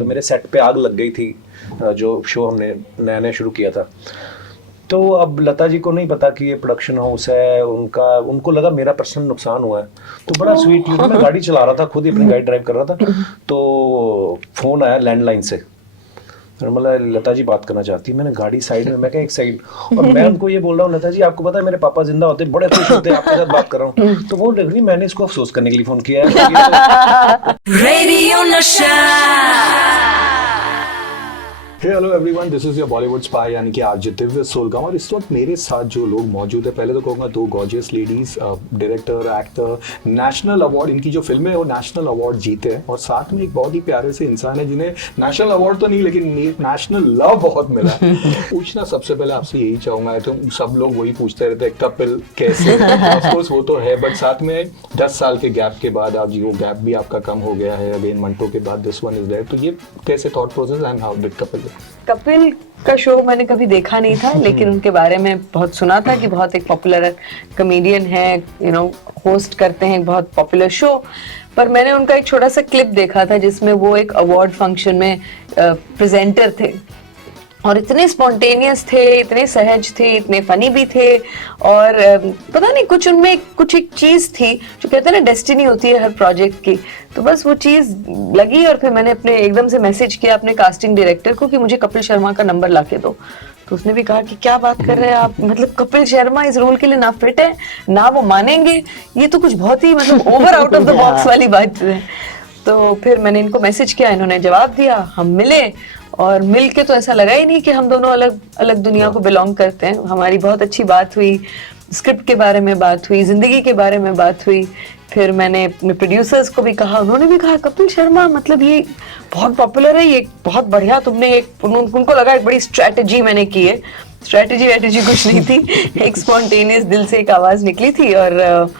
तो मेरे सेट पे आग लग गई थी जो शो हमने नया नया शुरू किया था। तो अब लता जी को नहीं पता कि ये प्रोडक्शन हाउस है उनका, उनको लगा मेरा पर्सनल नुकसान हुआ है। तो बड़ा स्वीट, मैं गाड़ी चला रहा था, खुद ही अपनी गाड़ी ड्राइव कर रहा था, तो फोन आया लैंडलाइन से, मतलब लता जी बात करना चाहती है। मैंने गाड़ी साइड में, मैं कहा एक साइड, और मैं उनको ये बोल रहा हूँ, लता जी आपको पता है मेरे पापा जिंदा होते बड़े खुश होते आपके साथ बात कर रहा हूँ। तो वो लग रही मैंने इसको अफसोस करने के लिए फोन किया है। रेडियो नशा। Hey, hello everyone, this is your Bollywood spy यानी कि आरजे दिव्य सोलगांव। और इस वक्त मेरे साथ जो लोग मौजूद है, पहले तो कहूँगा दो gorgeous ladies, director, actor, national award, इनकी जो फिल्में हैं वो नेशनल अवार्ड जीते हैं, और साथ में एक बहुत ही प्यारे से इंसान है जिन्हें नेशनल अवार्ड तो नहीं लेकिन नेशनल लव बहुत मिला। पूछना सबसे पहले आपसे यही चाहूँगा, तो सब लोग वही पूछते रहते हैं कपिल कैसे, ऑफ कोर्स वो तो है, बट साथ में 10 साल के गैप के बाद आप जी वो गैप भी आपका कम हो गया है, अगेन मंटो के बाद दिस वन इज देयर, तो ये कैसे thought process and how did Kapil का शो मैंने कभी देखा नहीं था, लेकिन उनके बारे में बहुत सुना था कि बहुत एक पॉपुलर कॉमेडियन है, होस्ट करते हैं एक बहुत पॉपुलर शो। पर मैंने उनका एक छोटा सा क्लिप देखा था जिसमें वो एक अवार्ड फंक्शन में प्रेजेंटर थे, और इतने स्पॉन्टेनियस थे, इतने सहज थे, इतने फनी भी थे, और पता नहीं कुछ उनमें कुछ एक चीज थी जो कहते हैं ना डेस्टिनी होती है हर प्रोजेक्ट की, तो बस वो चीज लगी। और फिर मैंने अपने एकदम से मैसेज किया अपने कास्टिंग डायरेक्टर को कि मुझे कपिल शर्मा का नंबर ला के दो। तो उसने भी कहा कि क्या बात कर रहे हैं आप, मतलब कपिल शर्मा इस रोल के लिए ना फिट है ना वो मानेंगे, ये तो कुछ बहुत ही मतलब over out of the box वाली बात है। तो फिर मैंने इनको मैसेज किया, इन्होंने जवाब दिया, हम मिले, और मिल के तो ऐसा लगा ही नहीं कि हम दोनों अलग अलग दुनिया को बिलोंग करते हैं। हमारी बहुत अच्छी बात हुई, स्क्रिप्ट के बारे में बात हुई, जिंदगी के बारे में बात हुई। फिर मैंने अपने प्रोड्यूसर्स को भी कहा, उन्होंने भी कहा कपिल शर्मा मतलब ये बहुत पॉपुलर है, ये बहुत बढ़िया तुमने एक, उनको लगा एक बड़ी स्ट्रैटेजी मैंने की है। स्ट्रैटेजी कुछ नहीं थी, एक स्पॉन्टेनियस दिल से एक आवाज निकली थी, और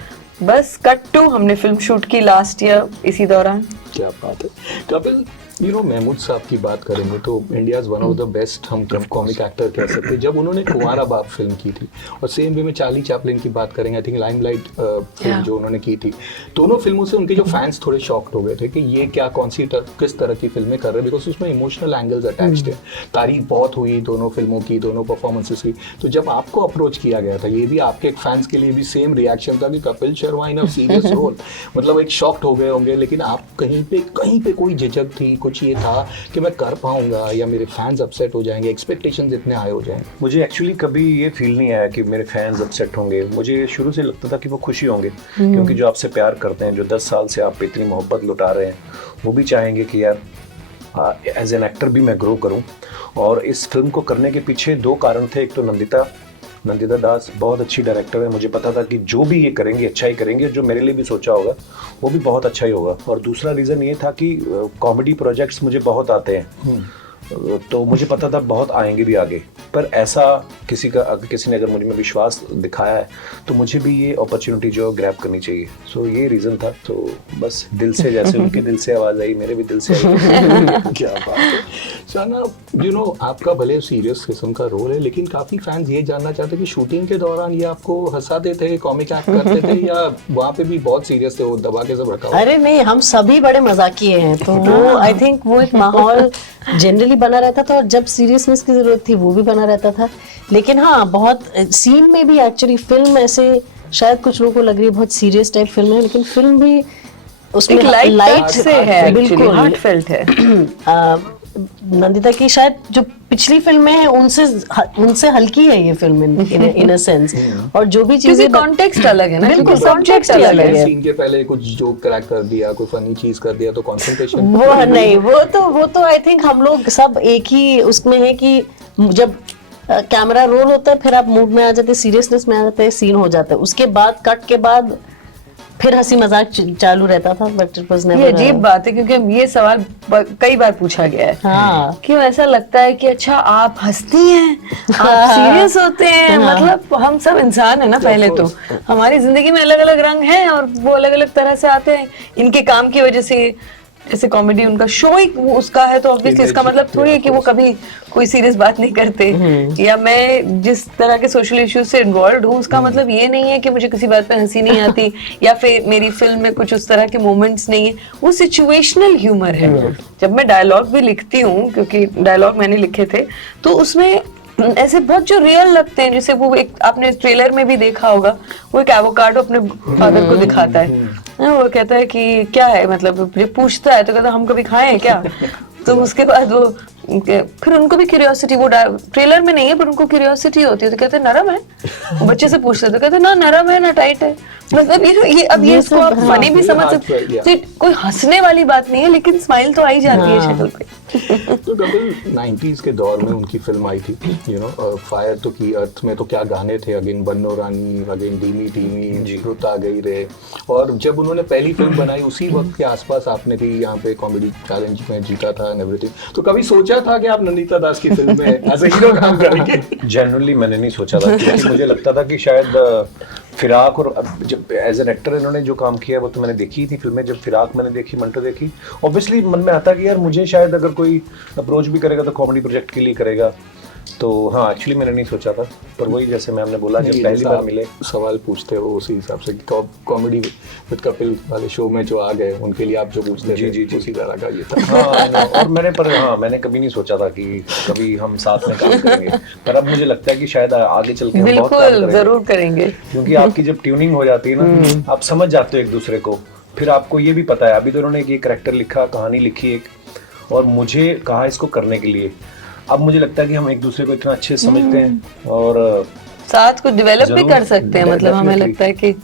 बस कट टू हमने फिल्म शूट की लास्ट ईयर इसी दौरान। क्या बात है कपिल। महमूद साहब की बात करेंगे तो India one of the best हम कॉमिक एक्टर कह सकते हैं। जब उन्होंने कुंवारा बाप फिल्म की थी, और सेम वे में चार्ली चैपलिन की बात करेंगे, आई थिंक लाइमलाइट फिल्म जो उन्होंने की थी, दोनों फिल्मों से उनके जो फैंस थोड़े शॉक्ड हो गए थे कि ये क्या किस तरह की फिल्में कर रहे हैं, बिकॉज उसमें इमोशनल एंगल्स अटैच थे। तारीफ बहुत हुई दोनों फिल्मों की, दोनों परफॉर्मेंसेस की। तो जब आपको अप्रोच किया गया था, ये भी आपके फैंस के लिए भी सेम रिएक्शन था कि कपिल शर्मा इन अ सीरियस रोल, मतलब एक शॉक्ड हो गए होंगे, लेकिन आप कहीं पे कोई झिझक थी, कुछ ये था कि मैं कर पाऊंगा या मेरे फैंस अपसेट हो जाएंगे, एक्सपेक्टेशंस इतने हाई हो जाएंगे? मुझे एक्चुअली कभी ये फील नहीं आया कि मेरे फैंस अपसेट होंगे। मुझे शुरू से लगता था कि वो खुशी होंगे, क्योंकि जो आपसे प्यार करते हैं, जो 10 साल से आप पे इतनी मोहब्बत लुटा रहे हैं, वो भी चाहेंगे कि यार एज एन एक्टर भी मैं ग्रो करूं। और इस फिल्म को करने के पीछे 2 कारण थे। एक तो नंदिता दास बहुत अच्छी डायरेक्टर है, मुझे पता था कि जो भी ये करेंगे अच्छा ही करेंगे, जो मेरे लिए भी सोचा होगा वो भी बहुत अच्छा ही होगा। और दूसरा रीज़न ये था कि कॉमेडी प्रोजेक्ट्स मुझे बहुत आते हैं, तो मुझे पता था बहुत आएंगे भी आगे। पर ऐसा किसी ने अगर मुझे में विश्वास दिखाया है तो मुझे भी ये अपॉर्चुनिटी जो ग्रैब करनी चाहिए। सो ये रीज़न था। तो बस दिल से, जैसे उनके दिल से आवाज़ आई, मेरे भी दिल से आई। क्या बात है साना। आपका भले सीरियस किस्म का रोल है, लेकिन काफ़ी फैंस ये जानना चाहते हैं कि शूटिंग के दौरान ये आपको हंसाते थे, कॉमिक एक्ट करते थे, या वहाँ पे भी बहुत सीरियस थे, वो दबा के सब रखा हुआ? अरे नहीं, हम सभी बड़े मजाकिये हैं, तो वो आई थिंक वो एक माहौल जनरली बना रहता था, और जब सीरियसनेस की जरूरत थी वो भी बना रहता था। लेकिन हाँ, बहुत सीन में भी एक्चुअली फिल्म ऐसे शायद कुछ लोगों को लग रही है बहुत सीरियस टाइप फिल्म है, लेकिन फिल्म भी उसमें लाइट से है, बिल्कुल हार्टफेल्ट है। नंदिता की शायद जो पिछली फिल्में हैं उनसे हल्की है ये फिल्म इन अ सेंस, और जो भी चीजें कॉन्टेक्स्ट अलग है ना, बिल्कुल कॉन्टेक्स्ट अलग है। सीन के पहले कुछ जोक क्रैक कर दिया, कोई फनी चीज कर दिया, तो कंसंट्रेशन वो नहीं, वो तो आई थिंक हम लोग सब एक ही उसमें है कि जब कैमरा रोल होता है फिर आप मूड में आ जाते हैं, सीरियसनेस में आ जाते हैं, सीन हो जाता है, उसके बाद कट के बाद फिर हंसी मजाक चालू रहता था। But it was never. ये अजीब बात है, क्योंकि ये सवाल कई बार पूछा गया है। हाँ। क्यों ऐसा लगता है कि अच्छा आप हंसती हैं, आप सीरियस होते हैं? मतलब हम सब इंसान है ना, पहले तो हमारी जिंदगी में अलग अलग रंग हैं और वो अलग अलग तरह से आते हैं इनके काम की वजह से। ऐसे कॉमेडी उनका शो ही वो उसका है, तो ऑब्वियसली इसका मतलब थोड़ी है कि वो कभी कोई सीरियस बात नहीं करते, या मैं जिस तरह के सोशल इश्यूज से इन्वॉल्व हूँ उसका मतलब ये नहीं है कि मुझे किसी बात पे हंसी नहीं आती या फिर मेरी फिल्म में कुछ उस तरह के मोमेंट्स नहीं है, वो सिचुएशनल ह्यूमर है। जब मैं डायलॉग भी लिखती हूँ, क्योंकि डायलॉग मैंने लिखे थे, तो उसमें ऐसे बहुत जो रियल लगते हैं, जैसे वो एक आपने ट्रेलर में भी देखा होगा, वो एक एवोकाडो अपने फादर को दिखाता है, वो कहता है कि क्या है, मतलब जब पूछता है तो कहता है हम कभी खाए हैं क्या, तो उसके बाद वो फिर उनको भी क्यूरियोसिटी, वो ट्रेलर में नहीं है पर उनको क्यूरियोसिटी होती है, तो कहते हैं नरम है, वो बच्चे से पूछते हैं तो कहते हैं ना नरम है ना टाइट है, मतलब ये अब ये इसको आप फनी भी समझ सकते हैं, तो कोई हंसने वाली बात नहीं है लेकिन स्माइल तो आ ही जाती है शक्ल पे। तो कपिल 90s के दौर में उनकी फिल्म आई थी, फायर तो की, अर्थ में तो क्या गाने थे, अगेन बन्नो रानी, अगेन धीमी धीमी, रुत आ गई रे, और जब उन्होंने पहली फिल्म बनाई उसी वक्त के आसपास आपने भी यहाँ पे कॉमेडी चैलेंज में जीता था एंड एवरीथिंग, तो कभी सोचा था कि आप नंदिता दास की फिल्म में एज ए हीरो काम करेंगे? जनरली मैंने नहीं सोचा था, क्योंकि मुझे लगता था कि शायद फिराक और जब एज एन एक्टर इन्होंने जो काम किया वो तो मैंने देखी थी फिल्में, जब फिराक मैंने देखी, मंटो देखी, ऑब्वियसली मन में आता कि यार मुझे शायद अगर कोई अप्रोच भी करेगा तो कॉमेडी प्रोजेक्ट के लिए करेगा, तो हाँ एक्चुअली मैंने नहीं सोचा था, पर वही जैसे मैम ने बोला जब पहली बार मिले सवाल पूछते हो उसी हिसाब से, कॉमेडी विद कपिल वाले शो में जो आ गए उनके लिए आप जो पूछते थे जी उसी तरह का ये था। हाँ और मैंने कभी नहीं सोचा था कि कभी हम साथ में काम करेंगे, पर अब मुझे लगता है कि शायद आगे चल के हम बहुत काम बिल्कुल जरूर करेंगे, क्योंकि आपकी जब ट्यूनिंग हो जाती है ना, आप समझ जाते हो एक दूसरे को, फिर आपको ये भी पता है, अभी तो उन्होंने एक कैरेक्टर लिखा, कहानी लिखी एक, और मुझे कहा इसको करने के लिए, अब मुझे लगता है कि हम एक दूसरे को इतना अच्छे से समझते हैं और साथ को डेवलप भी कर सकते हैं, मतलब हमें लगता है कि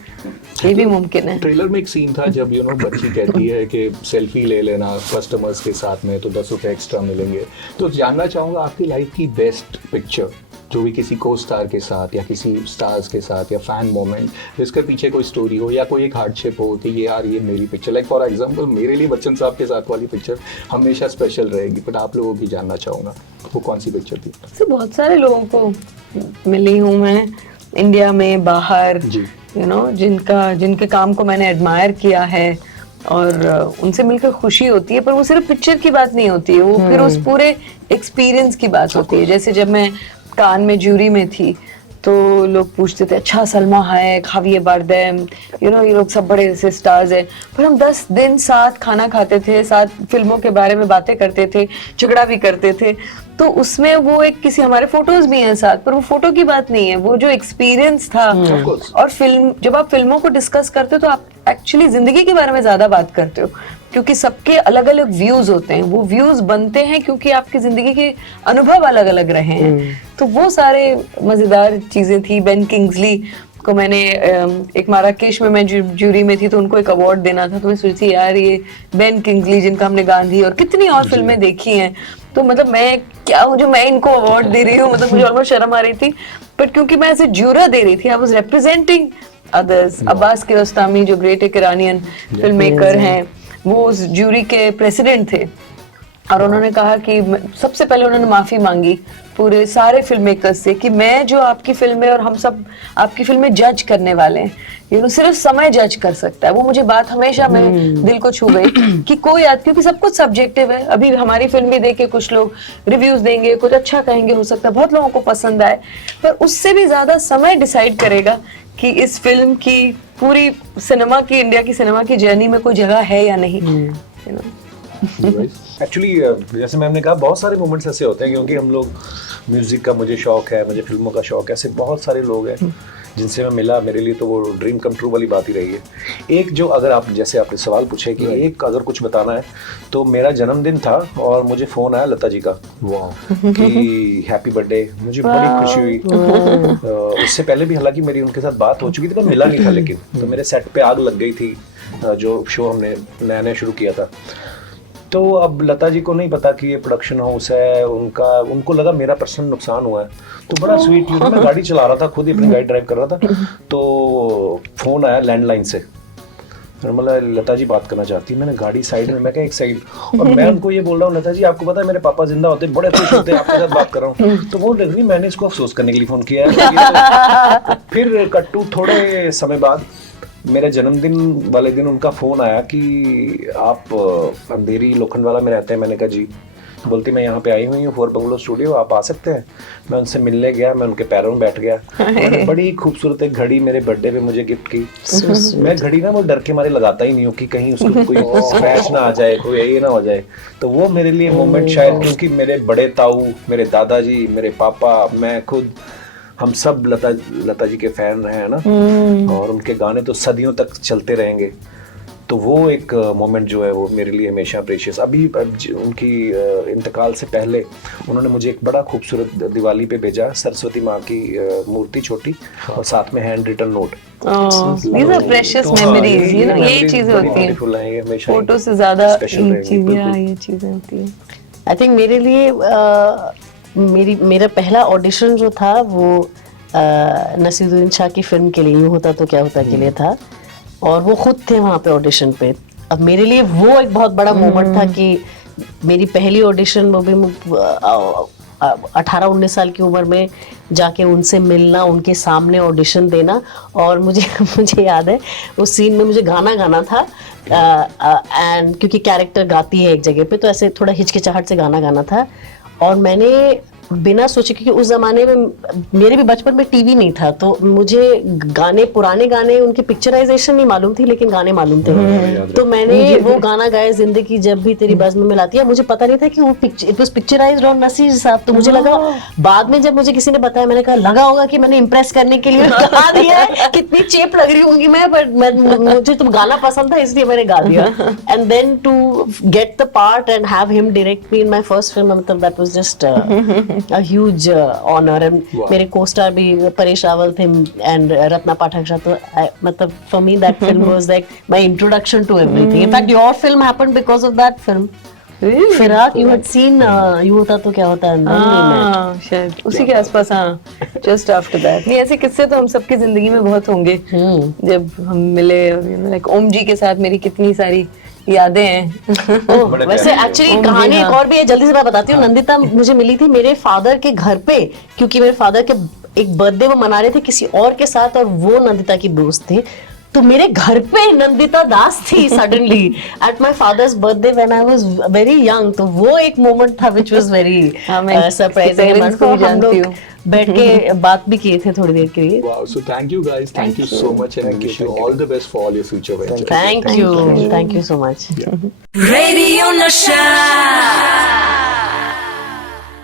ये भी मुमकिन है। ट्रेलर में एक सीन था जब बच्ची कहती है कि सेल्फी ले लेना कस्टमर्स के साथ में तो 10 रुपए एक्स्ट्रा मिलेंगे, तो जानना चाहूंगा आपकी लाइफ की बेस्ट पिक्चर जो भी किसी को स्टार के साथ या किसी स्टार्स के साथ या फैन मोमेंट जिसके पीछे कोई स्टोरी हो या कोई एक हार्डशिप हो कि ये यार ये मेरी पिक्चर, लाइक फॉर एग्जांपल मेरे लिए बच्चन साहब के साथ वाली पिक्चर हमेशा स्पेशल रहेगी, बट आप लोगों की जानना चाहूँगा वो कौन सी पिक्चर थी? तो बहुत सारे लोगों को मिली हूँ मैं इंडिया में, बाहर, जिनके काम को मैंने एडमायर किया है और उनसे मिलकर खुशी होती है, पर वो सिर्फ पिक्चर की बात नहीं होती है, वो फिर उस पूरे एक्सपीरियंस की बात होती है। जैसे जब मैं कान में ज्यूरी में थी तो लोग पूछते थे अच्छा सलमा हायक, हाविये बारदेम, ये लोग सब बड़े ऐसे स्टार्स हैं, पर हम 10 दिन साथ खाना खाते थे, साथ फिल्मों के बारे में बातें करते थे, झगड़ा भी करते थे, तो उसमें वो एक किसी हमारे फोटोज भी हैं साथ, पर वो फोटो की बात नहीं है, वो जो एक्सपीरियंस था। और फिल्म जब आप फिल्मों को डिस्कस करते हो तो आप एक्चुअली जिंदगी के बारे में ज्यादा बात करते हो, क्योंकि सबके अलग अलग व्यूज होते हैं, वो व्यूज बनते हैं क्योंकि आपकी जिंदगी के अनुभव अलग अलग रहे हैं, तो वो सारे मजेदार चीजें थी। बेन किंग्सली को मैंने एक माराकेश में मैं ज्यूरी में थी तो उनको एक अवार्ड देना था, तो मैं सोची यार ये बेन किंग्सली जिनका हमने गांधी और कितनी और फिल्में देखी हैं, तो मतलब मैं इनको अवार्ड दे रही हूँ, मतलब मुझे ऑलमोस्ट शर्म आ रही थी, बट क्योंकि मैं ऐसे ज्यूरा दे रही थी, I was representing others. Abbas कियारोस्तामी जो ग्रेट एक ईरानियन फिल्म मेकर हैं, वो उस ज्यूरी के प्रेसिडेंट थे और उन्होंने कहा कि सबसे पहले उन्होंने माफी मांगी पूरे सारे फिल्म मेकर्स से कि मैं जो आपकी फिल्म है और हम सब आपकी फिल्में जज करने वाले हैं, सिर्फ समय जज कर सकता है। वो मुझे बात हमेशा मेरे दिल को छू गई कि कोई क्योंकि सब कुछ सब्जेक्टिव है, अभी हमारी फिल्म भी देख के कुछ लोग रिव्यूज देंगे, कुछ अच्छा कहेंगे, हो सकता है बहुत लोगों को पसंद आए, पर उससे भी ज्यादा समय डिसाइड करेगा कि इस फिल्म की पूरी सिनेमा की, इंडिया की सिनेमा की जर्नी में कोई जगह है या नहीं। एक्चुअली जैसे मैम ने कहा बहुत सारे मोमेंट्स ऐसे होते हैं, क्योंकि हम लोग म्यूजिक का मुझे शौक है, मुझे फिल्मों का शौक है, ऐसे बहुत सारे लोग हैं जिनसे मैं मिला, मेरे लिए तो वो ड्रीम कम ट्रू वाली बात ही रही है। एक जो अगर आप जैसे आपने सवाल पूछे कि एक अगर कुछ बताना है तो मेरा जन्मदिन था और मुझे फ़ोन आया लता जी का कि हैप्पी बर्थडे, मुझे बड़ी खुशी हुई। उससे पहले भी हालांकि मेरी उनके साथ बात हो चुकी थी, पर मिला नहीं था, लेकिन तो मेरे सेट पे आग लग गई थी जो शो हमने नया शुरू किया था। तो अब लता जी को नहीं पता कि ये प्रोडक्शन हाउस है, उनको लगा मेरा पर्सनल नुकसान हुआ है, तो बड़ा स्वीट, मैं गाड़ी चला रहा था, खुद ही अपनी गाड़ी ड्राइव कर रहा था, तो फोन आया लैंडलाइन से, मतलब लता जी बात करना चाहती है। मैंने गाड़ी साइड में, मैं कहा एक सेकंड, और मैं उनको ये बोल रहा हूँ लता जी आपको पता है मेरे पापा जिंदा होते बड़े खुश होते हैं, आपके साथ बात कर रहा हूँ, तो बोल रही मैंने इसको अफसोस करने के लिए फोन किया है। फिर कट्टू थोड़े समय बाद मेरे जन्मदिन वाले दिन उनका फ़ोन आया कि आप अंधेरी लोखंडवाला में रहते हैं। मैंने कहा जी। बोलती मैं यहाँ पे आई हुई हूँ 4 बंगलो स्टूडियो, आप आ सकते हैं। मैं उनसे मिलने गया, मैं उनके पैरों में बैठ गया। उन्होंने बड़ी खूबसूरत एक घड़ी मेरे बर्थडे पे मुझे गिफ्ट की। मैं घड़ी ना वो डर के मारे लगाता ही नहीं हूँ कि कहीं उसको कोई स्क्रैच ना आ जाए, कोई ये ना हो जाए। तो वो मेरे लिए मोमेंट शायद, क्योंकि मेरे बड़े ताऊ, मेरे दादाजी, मेरे पापा, मैं खुद, हम सब लता जी के फैन रहे हैं ना, और उनके गाने तो सदियों तक चलते रहेंगे। तो वो एक मोमेंट जो है वो मेरे लिए हमेशा प्रेशियस। अभी उनकी इंतकाल से पहले उन्होंने मुझे एक बड़ा खूबसूरत दिवाली पे भेजा, सरस्वती माँ की मूर्ति छोटी, और साथ में handwritten note. These are precious memories, you know, यही चीजें होती हैं। फोटो से ज्यादा ये चीजें होती हैं। आई थिंक मेरे लिए मेरा पहला ऑडिशन जो था वो नसीरुद्दीन शाह की फिल्म के लिए, यूं होता तो क्या होता के लिए था, और वो खुद थे वहाँ पे ऑडिशन पे। अब मेरे लिए वो एक बहुत बड़ा मोमेंट था कि मेरी पहली ऑडिशन, वो भी 18-19 साल की उम्र में जाके उनसे मिलना, उनके सामने ऑडिशन देना। और मुझे याद है उस सीन में मुझे गाना था, एंड क्योंकि कैरेक्टर गाती है एक जगह पे, तो ऐसे थोड़ा हिचकिचाहट से गाना था। और मैंने बिना सोचे, क्योंकि उस जमाने में मेरे भी बचपन में टीवी नहीं था, तो मुझे पुराने गाने उनकी पिक्चराइजेशन नहीं मालूम थी, लेकिन गाने मालूम थे। तो मैंने वो गाना गाया, जिंदगी जब भी तेरी बज़्म में मिलाती है। मुझे पता नहीं था कि वो it was picturised on Naseer साहब। तो मुझे लगा, बाद में जब मुझे किसी ने बताया, मैंने कहा लगा होगा कि मैंने इम्प्रेस करने के लिए गा दिया है, कितनी चेप लग रही होंगी मैं, बट मुझे तो गाना पसंद था इसलिए मैंने गा दिया। And then to get the part and have him direct me in my first film, मतलब that was just a huge honor. And मेरे co-star भी परेश रावल थे and रत्ना पाठक शाह। तो मतलब for me that film was like my introduction to everything. In fact, your film happened because of that film. फिराक, you had seen यूं होता तो क्या होता है, शायद उसी के आसपास। हाँ, just after that। नहीं, ऐसे किस्से तो हम सबकी जिंदगी में बहुत होंगे। जब हम मिले, लाइक ओम जी के साथ मेरी कितनी सारी यादें हैं। वैसे एक्चुअली कहानी एक और भी है, जल्दी से मैं बताती हूँ। नंदिता मुझे मिली थी मेरे फादर के घर पे, क्योंकि मेरे फादर के एक बर्थडे वो मना रहे थे किसी और के साथ, और वो नंदिता की दोस्त थी। तो मेरे घर पे नंदिता दास थी suddenly at my father's birthday when I was very young. तो वो एक मोमेंट था व्हिच वाज वेरी सरप्राइजिंग। हम लोग बैठ के बात भी किए थे थोड़ी देर के लिए। Wow, so thank you guys, thank you so much, and wish you all the best for all your future ventures. Thank you so much. Yeah. Radio Nasha.